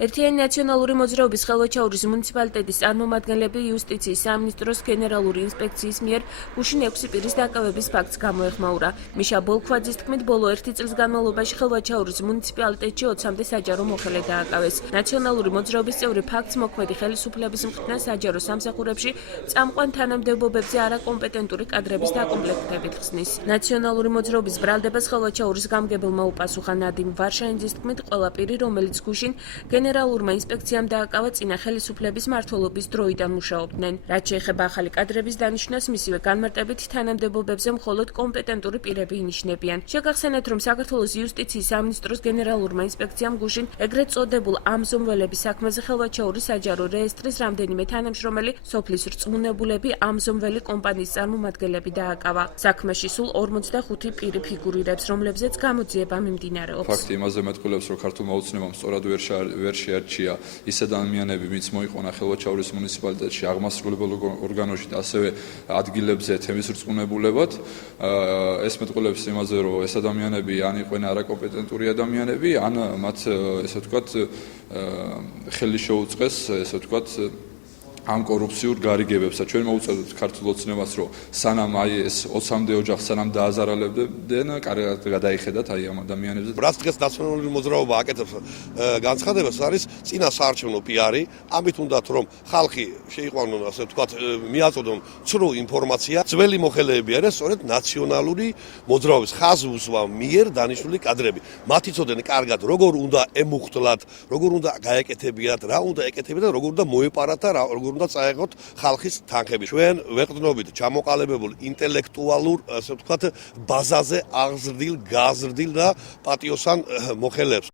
ერთიანი ნაციონალური მოძრაობის ხელვაჩაურის მუნიციპალიტეტის წარმომადგენლები იუსტიციის სამინისტროს გენერალური ინსპექციის მიერ გუშინ 6 პირის დაკავების ფაქტს გამოეხმაურა. მიშა ბოლქვაძის თქმით, ბოლო 1 წლის განმავლობაში ხელვაჩაურის მუნიციპალიტეტში 20-მდე საჯარო მოხელე დააკავეს. ნაციონალური მოძრაობის წევრი ფაქტს მოქმედი ხელისუფლების მხრიდან საჯარო სამსახურებში წამყვან თანამდებობებზე არაკომპეტენტური კადრების დაკომპლექტებით ხსნის. ნაციონალური მოძრაობის ბრალდებას ხელვაჩაურის გამგებელმა უპასუხა. ნადიმ ვარშაინძის თქმით, ყველა პირი, რომელიც გუშინ გენერალურმა ინსპექციამ დააკავა წინა ხელისუფლების მმართველობის დროიდან მუშაობდნენ. რაც შეეხება ახალი კადრების დანიშვნას, მისივე განმარტებით თანამდებობებზე მხოლოდ კომპეტენტური პირები ინიშნებიან. შეგახსენეთ, რომ საქართველოს იუსტიციის სამინისტროს გენერალურმა ინსპექციამ გუშინ ეგრეთ წოდებულ ამზომველების საქმეზე ხელვაჩაურის საჯარო რეესტრის რამდენიმე თანამშრომელი, სოფლის რწმუნებულები, ამზომველი კომპანიის წარმომადგენლები დააკავა. საქმეში სულ 45 პირი ფიგურირებს, რომლებზეც გამოძიება მიმდინარეობს. ფაქტი იმაზე მეტყველებს, რომ ქართულმა ოცნებამ სწორად ვერ შეარჩია ის ადამიანები, ვინც მოიყვანა ხელვაჩაურის მუნიციპალიტეტში აღმასრულებელ ორგანოში და ასევე ადგილებზე თემის რწმუნებულებად. ეს მეტყველებს იმაზე, რომ ეს ადამიანები ან იყვნენ არაკომპეტენტური ადამიანები, ან მათ ესე ვთქვათ ხელი შეუწყეს, ესე ვთქვათ ამ კორუფციურ გარიგებებსა. ჩვენ მოუწევთ ქართულ ოცნებას, რომ სანამ აი ეს 20-მდე ოჯახს სანამ დააზარალებდნენ, კარგად გადაიხედათ აი ამ ადამიანებზე. რაც დღეს ნაციონალური მოძრაობა აკეთებს განცხადებას, არის წინა საარჩევნო პიარი, ამით უნდათ რომ ხალხი შეიყვანონ, ასე ვთქვათ, მიაწოდონ ცრუ ინფორმაცია. ძველი მოხელეები არიან სწორედ ნაციონალური მოძრაობის ხაზუსვა მიერ დანიშნული კადრები. მათი ცოდენ კარგად როგორ უნდა ემუხტლათ, როგორ უნდა გაეკეთებინათ, რა უნდა ეკეთებინათ, როგორ უნდა მოეპარათ და როგორ უნდა წაეღოთ ხალხის თანხები. ჩვენ ვეყრდნობით ჩამოყალიბებულ ინტელექტუალურ, ასე ვთქვათ, ბაზაზე აღზრდილ, გაზრდილ და პატიოსან მოხელეებს.